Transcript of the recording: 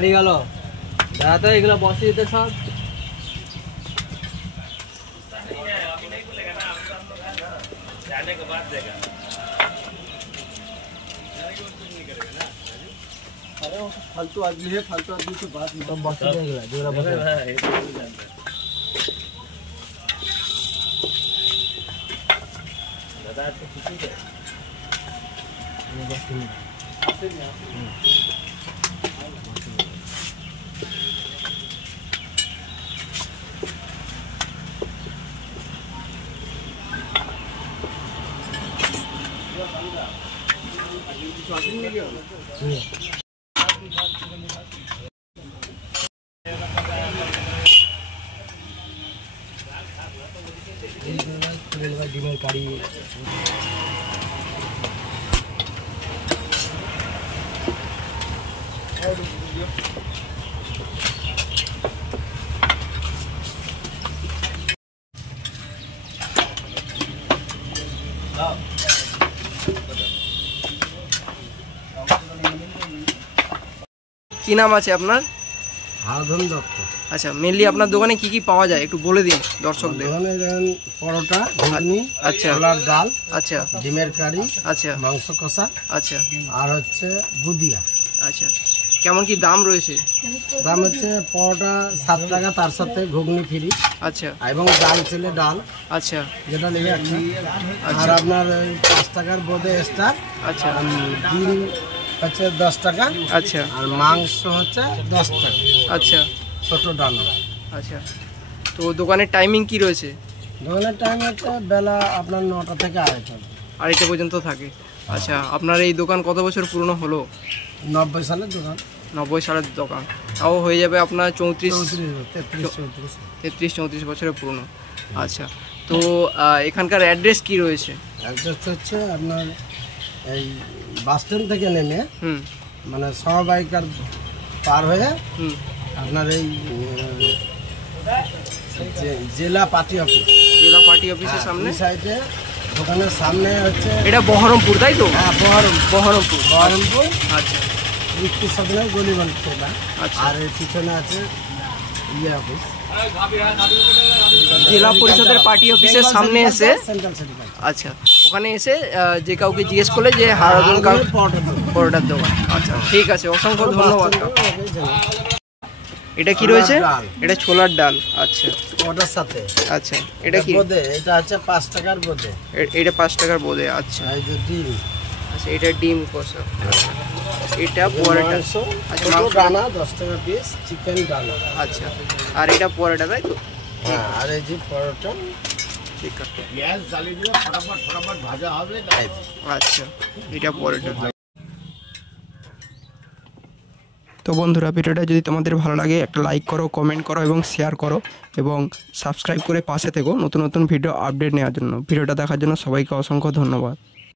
বাড়ি গেল দাদা তো এগুলো বসিয়ে দিতে সব फालतू आदमी है, फालतू आदमी की बात नहीं। सब बस देगा जोरा बस दादा तो किसी है ये बस नहीं ডিমের কারি কি নাম আছে আপনার? হারাধন দত্ত। আচ্ছা, মেনলি আপনার দোকানে কি কি পাওয়া যায় একটু বলে দিন দর্শকদের। দোকানে যেমন পরোটা, ঘুগনি, আচ্ছা, ছোলার ডাল, আচ্ছা, ডিমের কারি, আচ্ছা, মাংস কষা, আচ্ছা, আর হচ্ছে বুদিয়া। আচ্ছা, কেমন কি দাম রয়েছে? দাম হচ্ছে পরোটা 7 টাকা, তার সাথে ঘুগনি ফ্রি। আচ্ছা, এবং ডাল ছিল ডাল, আচ্ছা, যেটা নেবে একটা। আর আপনার 5 টাকার বোধে এক্সট্রা। আচ্ছা, ডিম হচ্ছে 10 টাকা। আচ্ছা, আর মাংস হচ্ছে 10 টাকা। আচ্ছা, ছোট ডাল। আচ্ছা, তো দোকানের টাইমিং কি রয়েছে? দোকানের টাইম হচ্ছে বেলা আপনার 9টা থেকে 2:30। 2:30 পর্যন্ত থাকে। আচ্ছা, আপনার এই দোকান কত বছর পুরনো হলো? 90 সালের দোকান। 90 সালের দোকান, তাও হয়ে যাবে আপনার 33-34 বছরের পুরনো। আচ্ছা, তো এখানকার অ্যাড্রেস কি রয়েছে? অ্যাড্রেস হচ্ছে আপনার এই বাস স্ট্যান্ড থেকে নেমে মানে সমবায়িকার পার হয়ে আপনার এই জেলা পার্টি অফিস, জেলা পার্টি অফিসের সামনে সাইডে দোকানের সামনে হচ্ছে। এটা বহরমপুর, তাই তো? হ্যাঁ, বহরমপুর। আচ্ছা, সামনে গলি বলছে এটা। আচ্ছা, আর এর পিছনে আছে ইয়ে অফিস, জেলা পরিষদের পার্টি অফিসের সামনে এসে। Central city bank. আচ্ছা, ওখানে এসে যে কাউকে জিজ্ঞেস করলে যে হারাধন পরোটার দোকান। আচ্ছা, ঠিক আছে, অসংখ্য ধন্যবাদ। এটা কি রয়েছে? এটা ছোলার ডাল। আচ্ছা, ওটার সাথে। আচ্ছা, এটা কি? বোঁদে। এটা হচ্ছে 5 টাকার বোঁদে। এটা 5 টাকার বোঁদে। আচ্ছা, এই যে ডিম। আচ্ছা, এটা ডিম কষা। এটা পরোটা। আচ্ছা, দানা 10 টাকা পিস, চিকেন ডানা। আচ্ছা, আর এটা পরোটা, তাই তো? হ্যাঁ, আর এই যে পরোটা। ঠিক আছে, গ্যাস জ্বালিয়ে দিলে ফটাফট ভাজা হবে। আচ্ছা, এটা পরোটা। তো বন্ধুরা, ভিডিওটা যদি তোমাদের ভালো লাগে একটা লাইক করো, কমেন্ট করো এবং শেয়ার করো এবং সাবস্ক্রাইব করে পাশে থেকো নতুন নতুন ভিডিও আপডেট নেওয়ার জন্য। ভিডিওটা দেখার জন্য সবাইকে অসংখ্য ধন্যবাদ।